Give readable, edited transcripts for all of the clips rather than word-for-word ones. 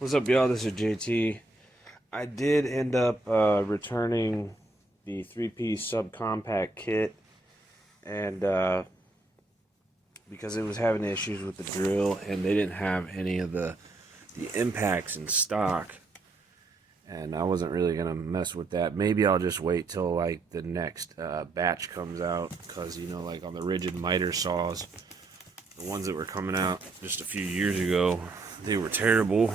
What's up, y'all? This is JT. I did end up returning the three-piece subcompact kit, and because it was having issues with the drill, and they didn't have any of the impacts in stock, and I wasn't really gonna mess with that. Maybe I'll just wait till like the next batch comes out, because like on the Ridgid miter saws, the ones that were coming out just a few years ago, they were terrible.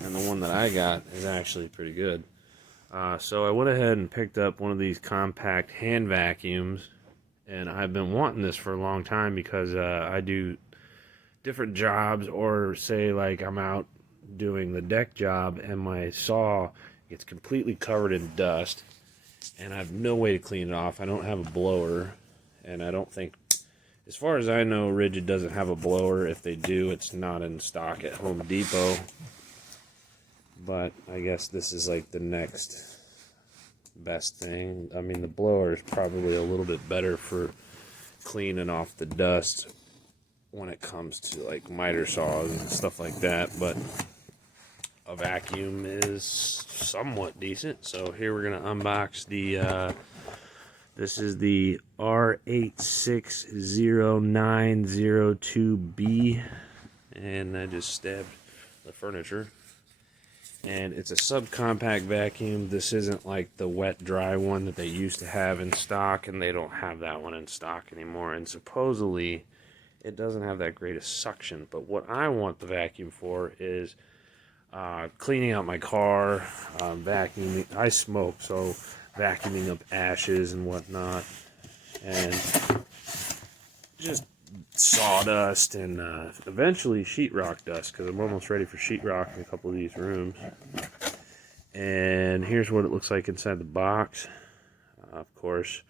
And the one that I got is actually pretty good. So I went ahead and picked up one of these compact hand vacuums, and I've been wanting this for a long time because I do different jobs, or say like I'm out doing the deck job and my saw gets completely covered in dust and I have no way to clean it off. I don't have a blower, and I don't think, as far as I know, Ridgid doesn't have a blower. If they do, it's not in stock at Home Depot. But I guess this is like the next best thing. I mean, the blower is probably a little bit better for cleaning off the dust when it comes to like miter saws and stuff like that, but a vacuum is somewhat decent. So here we're gonna unbox the this is the R860902B, and I just stabbed the furniture. And it's a subcompact vacuum. This isn't like the wet dry one that they used to have in stock, and they don't have that one in stock anymore. And supposedly it doesn't have that great a suction. But what I want the vacuum for is cleaning out my car, vacuuming. I smoke, so vacuuming up ashes and whatnot, and just sawdust, and eventually sheetrock dust, because I'm almost ready for sheetrock in a couple of these rooms. And here's what it looks like inside the box. Of course,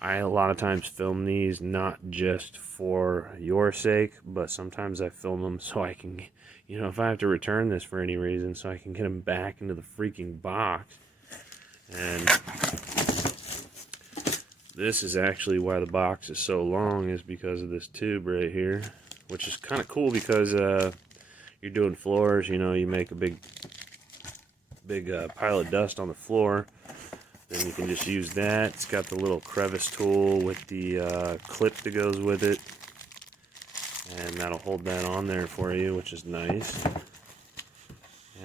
I a lot of times film these not just for your sake, but sometimes I film them so I can, if I have to return this for any reason, so I can get them back into the freaking box. And this is actually why the box is so long, is because of this tube right here, which is kind of cool because you're doing floors, you make a big pile of dust on the floor, then you can just use that. It's got the little crevice tool with the clip that goes with it, and that'll hold that on there for you, which is nice.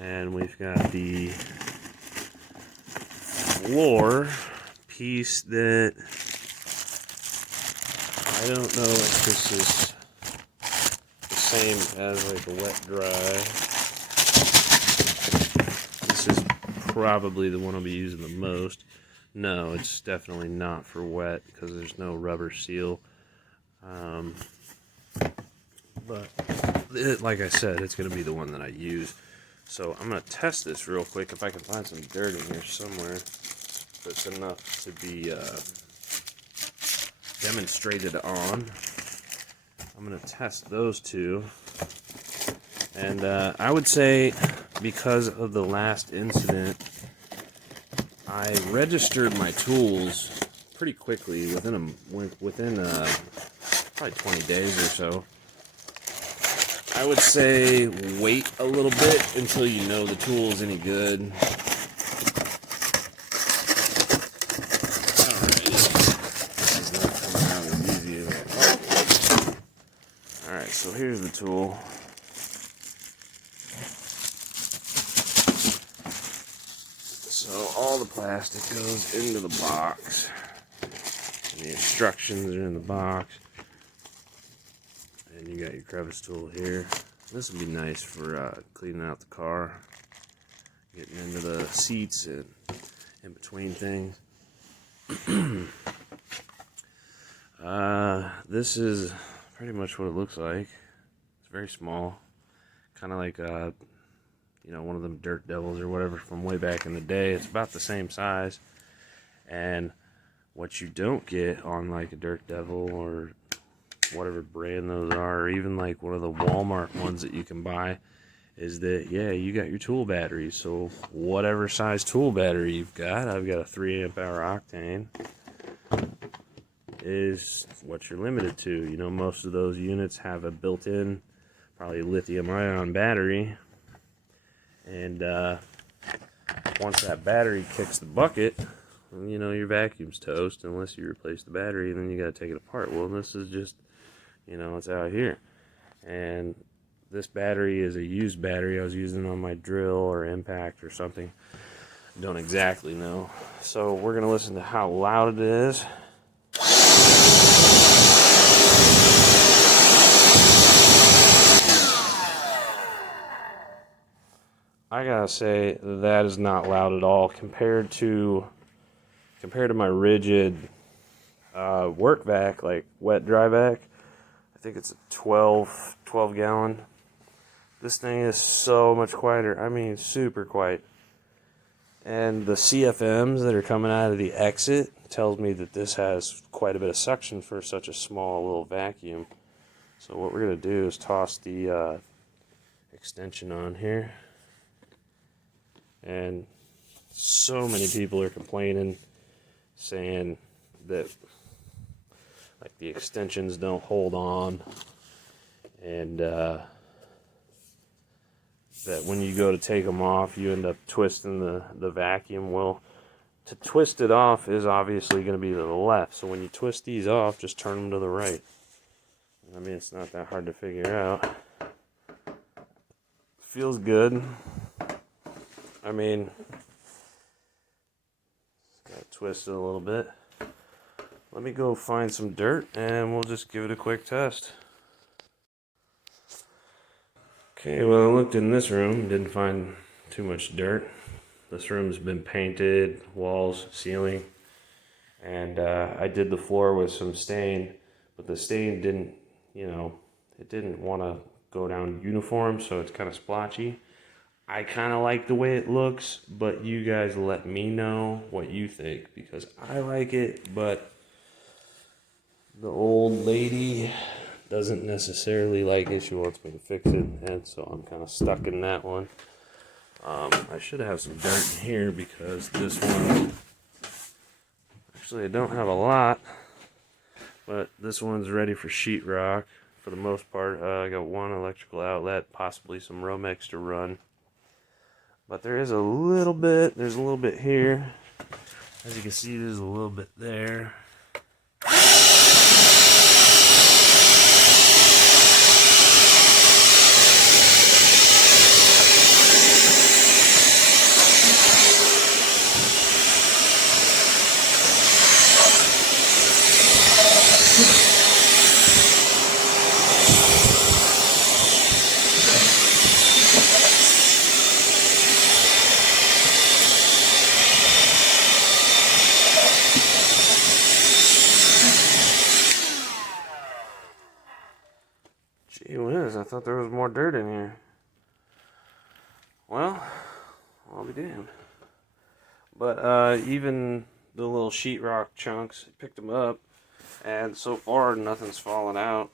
And we've got the floor piece that I don't know if this is the same as like a wet dry. This is probably the one I'll be using the most. No, it's definitely not for wet because there's no rubber seal. But like I said, it's going to be the one that I use. So I'm going to test this real quick if I can find some dirt in here somewhere that's enough to be demonstrated on. I'm going to test those two. And I would say, because of the last incident, I registered my tools pretty quickly, within probably 20 days or so. I would say wait a little bit until you know the tool's any good. Alright, so here's the tool. So all the plastic goes into the box, and the instructions are in the box, and you got your crevice tool here. This would be nice for cleaning out the car, getting into the seats and in between things. This is pretty much what it looks like. It's very small, kind of like one of them Dirt Devils or whatever from way back in the day. It's about the same size. And what you don't get on like a Dirt Devil or whatever brand those are, or even like one of the Walmart ones that you can buy, is that, yeah, you got your tool batteries. So whatever size tool battery you've got, I've got a 3 amp hour octane, is what you're limited to. Most of those units have a built-in, probably lithium ion battery, And once that battery kicks the bucket, you know, your vacuum's toast unless you replace the battery, and then you got to take it apart. Well, this is just, you know, it's out here. And this battery is a used battery. I was using it on my drill or impact or something. Don't exactly know. So we're going to listen to how loud it is. I gotta say that is not loud at all compared to my Ridgid work vac, like wet dry vac. I think it's a 12 gallon. This thing is so much quieter. I mean, super quiet. And the CFMs that are coming out of the exit tells me that this has quite a bit of suction for such a small little vacuum. So what we're gonna do is toss the extension on here. And so many people are complaining, saying that like the extensions don't hold on, and that when you go to take them off, you end up twisting the vacuum. Well, to twist it off is obviously going to be to the left. So when you twist these off, just turn them to the right. I mean, it's not that hard to figure out. Feels good. I mean, gotta twist it a little bit. Let me go find some dirt and we'll just give it a quick test. Okay, well, I looked in this room, didn't find too much dirt. This room's been painted, walls, ceiling, and I did the floor with some stain, but the stain didn't, you know, it didn't want to go down uniform, so it's kind of splotchy. I kind of like the way it looks, but you guys let me know what you think, because I like it, but the old lady doesn't necessarily like it. She wants me to fix it, and so I'm kind of stuck in that one. I should have some dirt in here because this one, actually I don't have a lot, but this one's ready for sheetrock for the most part. I got one electrical outlet, possibly some Romex to run. But there is a little bit, there's a little bit here. As you can see, there's a little bit there. Gee whiz, I thought there was more dirt in here. Well, I'll be damned. But even the little sheetrock chunks, I picked them up, and so far nothing's fallen out.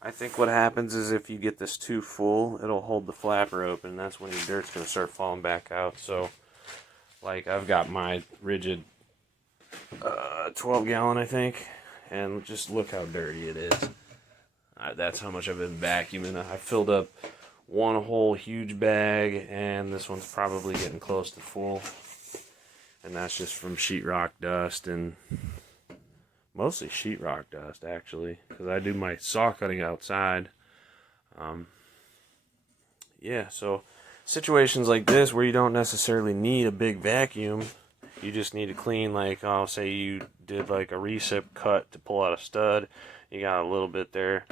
I think what happens is if you get this too full, it'll hold the flapper open, and that's when your dirt's going to start falling back out. So, like, I've got my Ridgid 12 gallon, I think, and just look how dirty it is. That's how much I've been vacuuming. I filled up one whole huge bag, and this one's probably getting close to full. And that's just from sheetrock dust, and mostly sheetrock dust, actually, because I do my saw cutting outside. Yeah, so situations like this where you don't necessarily need a big vacuum, you just need to clean, like, I'll say you did like a recip cut to pull out a stud, you got a little bit there.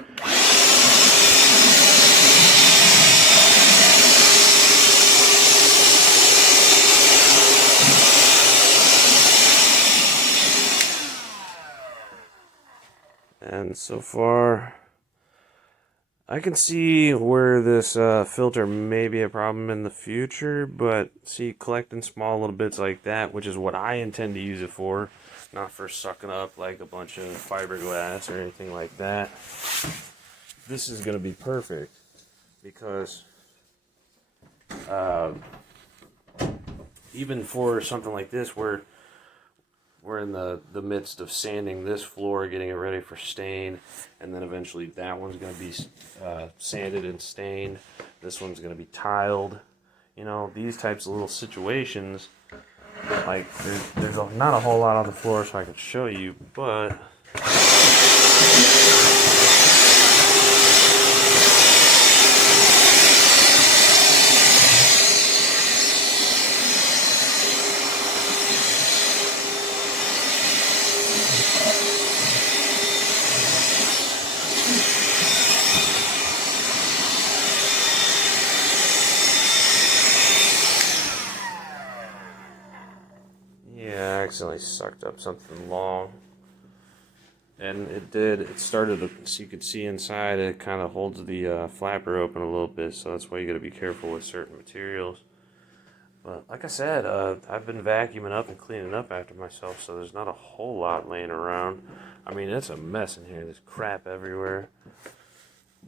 And so far, I can see where this filter may be a problem in the future, but see, collecting small little bits like that, which is what I intend to use it for, not for sucking up like a bunch of fiberglass or anything like that. This is going to be perfect because even for something like this, where we're in the midst of sanding this floor, getting it ready for stain, and then eventually that one's going to be sanded and stained. This one's going to be tiled. you know, these types of little situations, like there's not a whole lot on the floor so I can show you, but yeah, I accidentally sucked up something long. And it started, so you could see inside, it kind of holds the flapper open a little bit, so that's why you got to be careful with certain materials. But like I said, I've been vacuuming up and cleaning up after myself, so there's not a whole lot laying around. I mean, it's a mess in here. There's crap everywhere.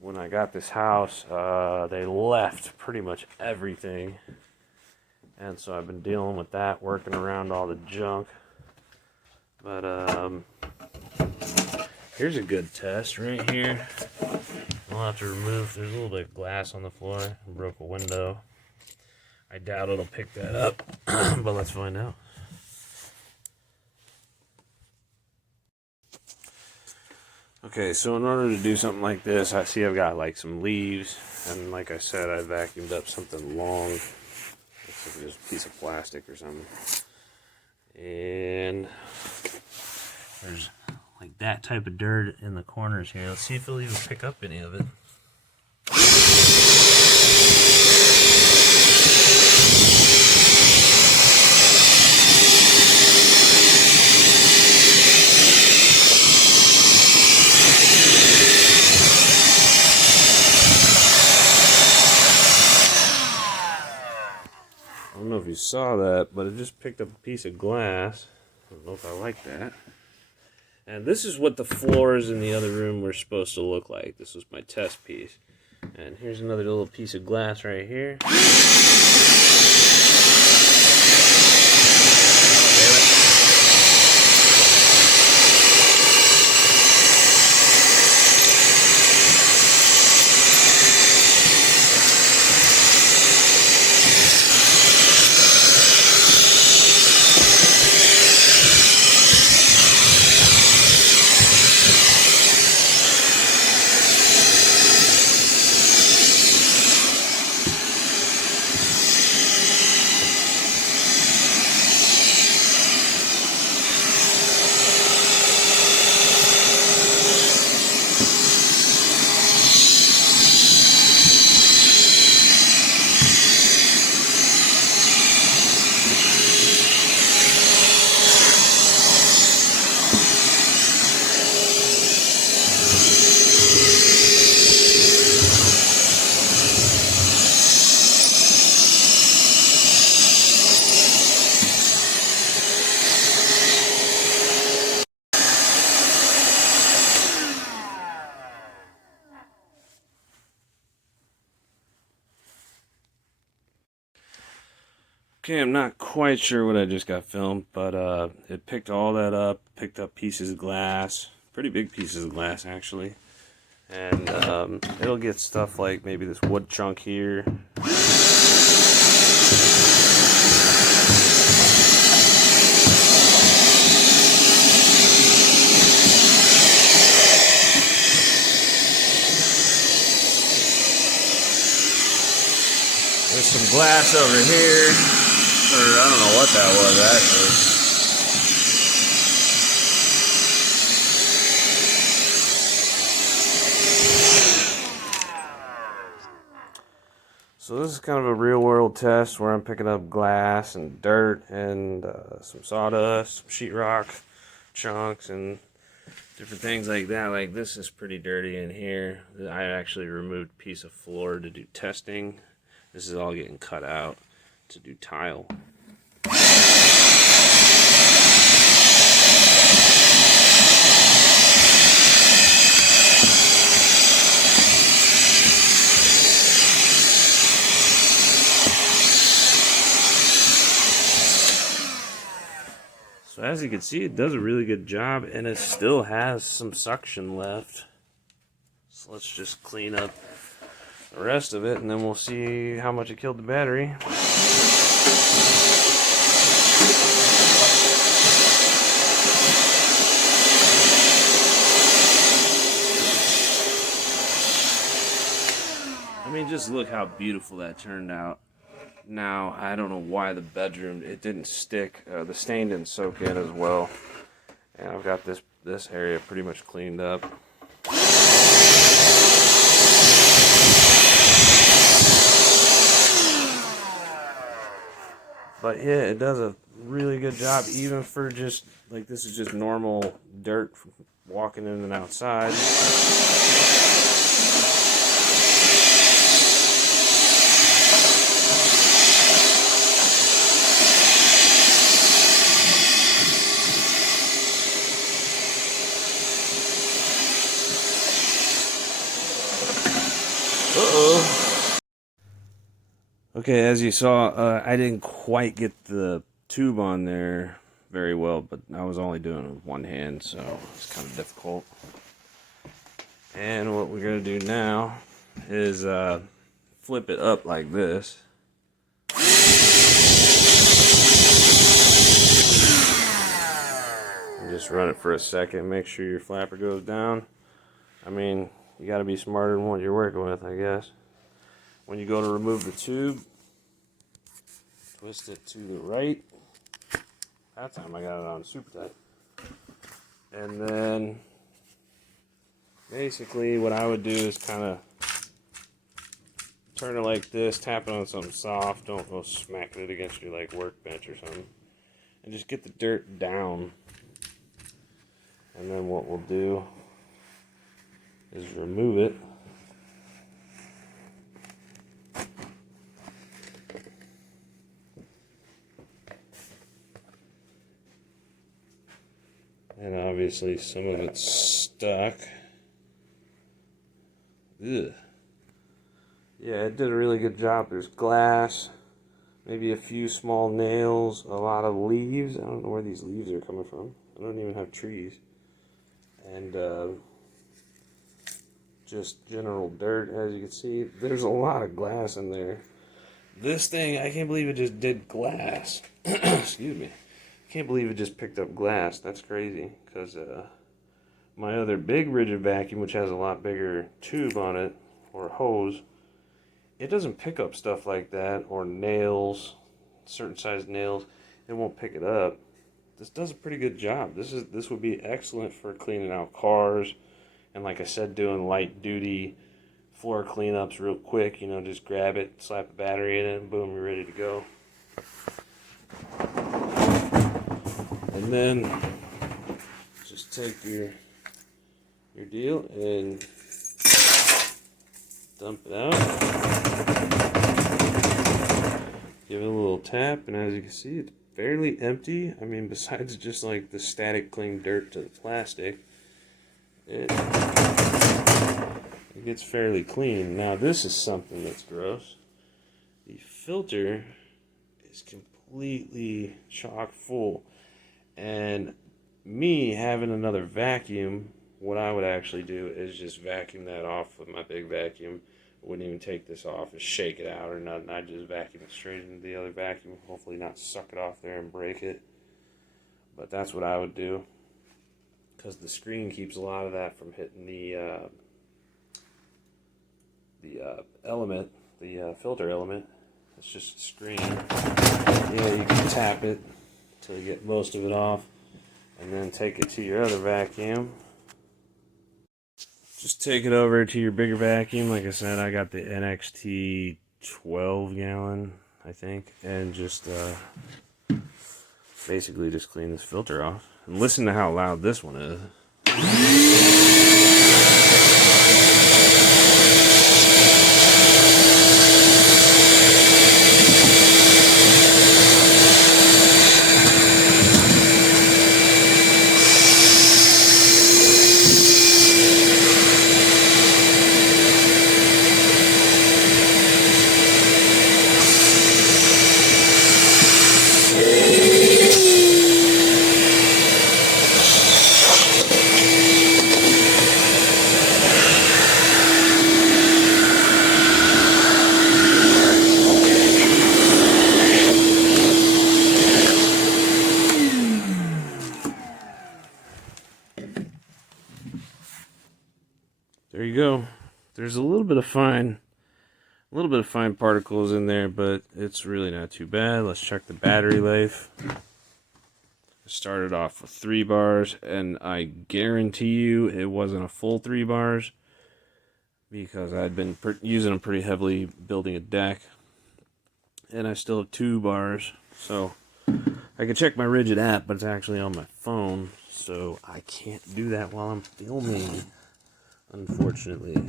When I got this house, they left pretty much everything. And so I've been dealing with that, working around all the junk. But, here's a good test right here. I'll have to remove, there's a little bit of glass on the floor. I broke a window. I doubt it'll pick that up, but let's find out. Okay, so in order to do something like this, I see I've got like some leaves, and like I said, I vacuumed up something long. Looks like just a piece of plastic or something. And there's like that type of dirt in the corners here. Let's see if it'll even pick up any of it. I don't know if you saw that, but it just picked up a piece of glass. I don't know if I like that. And this is what the floors in the other room were supposed to look like. This was my test piece. And here's another little piece of glass right here. Okay, I'm not quite sure what I just got filmed, but it picked all that up, picked up pieces of glass, pretty big pieces of glass actually, and it'll get stuff like maybe this wood chunk here. There's some glass over here. Or I don't know what that was actually. So this is kind of a real world test where I'm picking up glass and dirt and some sawdust, some sheetrock chunks and different things like that. Like this is pretty dirty in here. I actually removed a piece of floor to do testing. This is all getting cut out to do tile. So as you can see, it does a really good job, and it still has some suction left. So let's just clean up the rest of it, and then we'll see how much it killed the battery. I mean, just look how beautiful that turned out. Now, I don't know why the bedroom, it didn't stick. The stain didn't soak in as well. And I've got this area pretty much cleaned up. But yeah, it does a really good job, even for just, like, this is just normal dirt walking in and outside. Okay, as you saw, I didn't quite get the tube on there very well, but I was only doing it with one hand, so it's kind of difficult. And what we're going to do now is flip it up like this. And just run it for a second, make sure your flapper goes down. I mean, you got to be smarter than what you're working with, I guess. When you go to remove the tube, twist it to the right. That time I got it on super tight. And then basically what I would do is kind of turn it like this, tap it on something soft. Don't go smacking it against your like workbench or something. And just get the dirt down. And then what we'll do is remove it. And obviously some of it's stuck. Ugh. Yeah, it did a really good job. There's glass, maybe a few small nails, a lot of leaves. I don't know where these leaves are coming from. I don't even have trees. And just general dirt, as you can see. There's a lot of glass in there. This thing, I can't believe it just did glass. Excuse me. Can't believe it just picked up glass. That's crazy, because my other big Ridgid vacuum, which has a lot bigger tube on it, or hose, it doesn't pick up stuff like that, or nails, certain size nails. It won't pick it up. This does a pretty good job. This would be excellent for cleaning out cars, and like I said, doing light duty floor cleanups real quick. You know, just grab it, slap a battery in it, and boom, you're ready to go. And then just take your deal and dump it out. Give it a little tap, and as you can see, it's fairly empty. I mean, besides just like the static cling dirt to the plastic, it gets fairly clean. Now this is something that's gross. The filter is completely chock full. And me having another vacuum, what I would actually do is just vacuum that off with my big vacuum. I wouldn't even take this off and shake it out or nothing. I'd just vacuum it straight into the other vacuum. Hopefully not suck it off there and break it. But that's what I would do, because the screen keeps a lot of that from hitting the element, the filter element. It's just a screen. Yeah, you can tap it until you get most of it off, and then take it to your other vacuum. Just take it over to your bigger vacuum. Like I said, I got the NXT 12 gallon, I think, and just basically just clean this filter off. And listen to how loud this one is. There's a little bit of fine particles in there, but it's really not too bad. Let's check the battery life. I started off with 3 bars, and I guarantee you it wasn't a full 3 bars because I'd been using them pretty heavily building a deck, and I still have 2 bars. So I can check my Ridgid app, but it's actually on my phone, so I can't do that while I'm filming, unfortunately.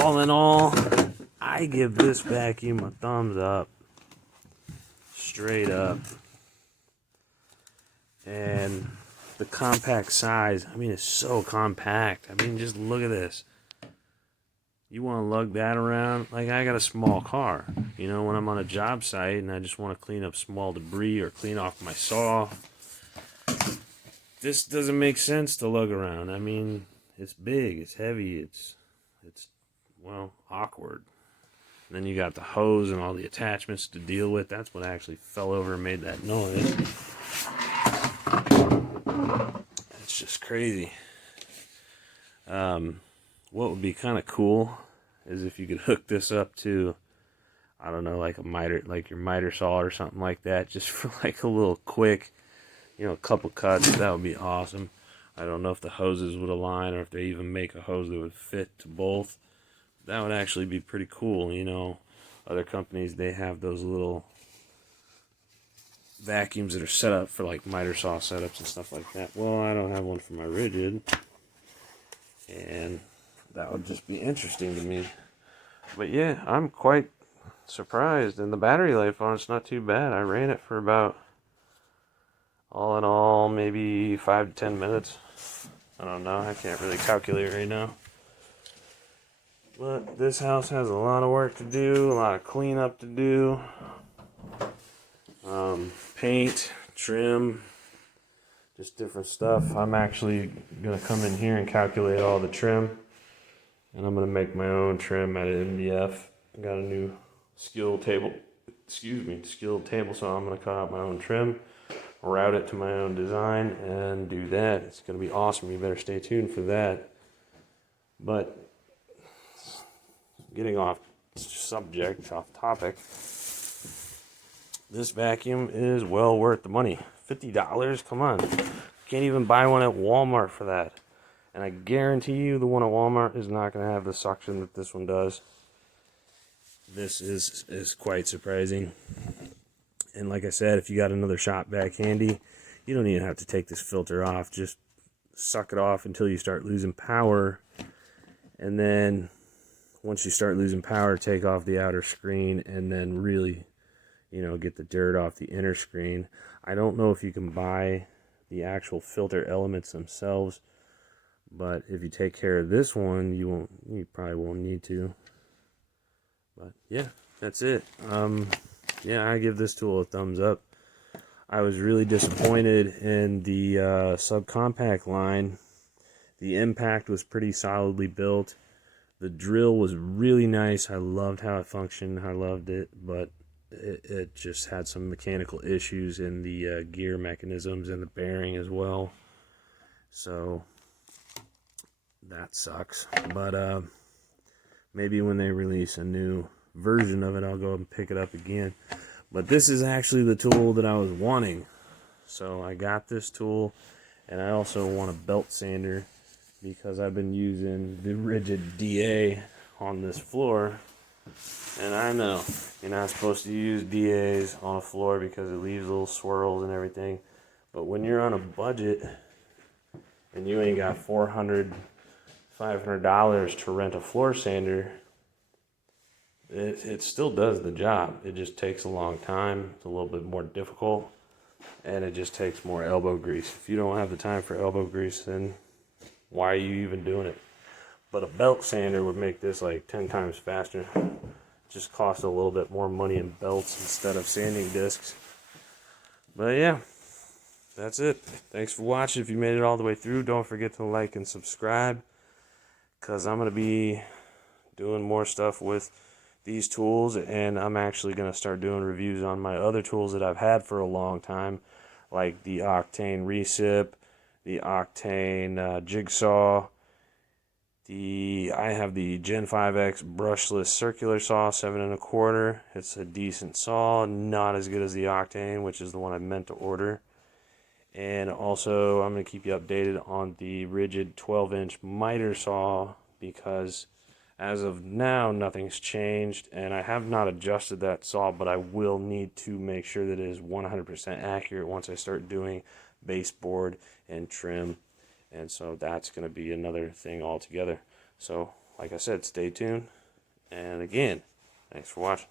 All in all, I give this vacuum a thumbs up, straight up. And the compact size, I mean, it's so compact. I mean, just look at this. You want to lug that around? Like, I got a small car. You know, when I'm on a job site and I just want to clean up small debris or clean off my saw, this doesn't make sense to lug around. I mean, it's big, it's heavy, it's well, awkward. And then you got the hose and all the attachments to deal with. That's what actually fell over and made that noise. It's just crazy. What would be kind of cool is if you could hook this up to, I don't know, like a miter, like your miter saw or something like that, just for like a little quick, you know, a couple cuts. That would be awesome. I don't know if the hoses would align or if they even make a hose that would fit to both. That would actually be pretty cool. You know, other companies, they have those little vacuums that are set up for like miter saw setups and stuff like that. Well, I don't have one for my Ridgid, and that would just be interesting to me. But yeah, I'm quite surprised, and the battery life on it's not too bad. I ran it for about, all in all, maybe 5 to 10 minutes. I don't know, I can't really calculate right now. But this house has a lot of work to do, a lot of cleanup to do. Paint, trim, just different stuff. I'm actually going to come in here and calculate all the trim. And I'm going to make my own trim out of MDF. I got a new skilled table, so I'm going to cut out my own trim, route it to my own design, and do that. It's going to be awesome. You better stay tuned for that. But getting off topic, this vacuum is well worth the money. $50, come on. Can't even buy one at Walmart for that. And I guarantee you the one at Walmart is not going to have the suction that this one does. This is quite surprising. And like I said, if you got another shop vac handy, you don't even have to take this filter off. Just suck it off until you start losing power. And then once you start losing power, take off the outer screen and then really, you know, get the dirt off the inner screen. I don't know if you can buy the actual filter elements themselves, but if you take care of this one, you probably won't need to. But yeah, that's it. Yeah, I give this tool a thumbs up. I was really disappointed in the subcompact line. The impact was pretty solidly built. The drill was really nice. I loved how it functioned. I loved it, but it just had some mechanical issues in the gear mechanisms and the bearing as well. So that sucks. But maybe when they release a new version of it, I'll go and pick it up again. But this is actually the tool that I was wanting. So I got this tool, and I also want a belt sander because I've been using the Ridgid DA on this floor. And I know you're not supposed to use DAs on a floor because it leaves little swirls and everything. But when you're on a budget and you ain't got $400, $500 to rent a floor sander, it still does the job. It just takes a long time. It's a little bit more difficult, and it just takes more elbow grease. If you don't have the time for elbow grease, then why are you even doing it? But a belt sander would make this like 10 times faster. It just costs a little bit more money in belts instead of sanding discs. But yeah, that's it. Thanks for watching. If you made it all the way through, don't forget to like and subscribe, because I'm going to be doing more stuff with these tools, and I'm actually going to start doing reviews on my other tools that I've had for a long time, like the Octane Recip, the Octane Jigsaw, the I have the Gen 5X brushless circular saw, 7 1/4. It's a decent saw, not as good as the Octane, which is the one I meant to order. And also, I'm going to keep you updated on the Ridgid 12-inch miter saw, because as of now, nothing's changed, and I have not adjusted that saw, but I will need to make sure that it is 100% accurate once I start doing baseboard and trim, and so that's going to be another thing altogether. So, like I said, stay tuned, and again, thanks for watching.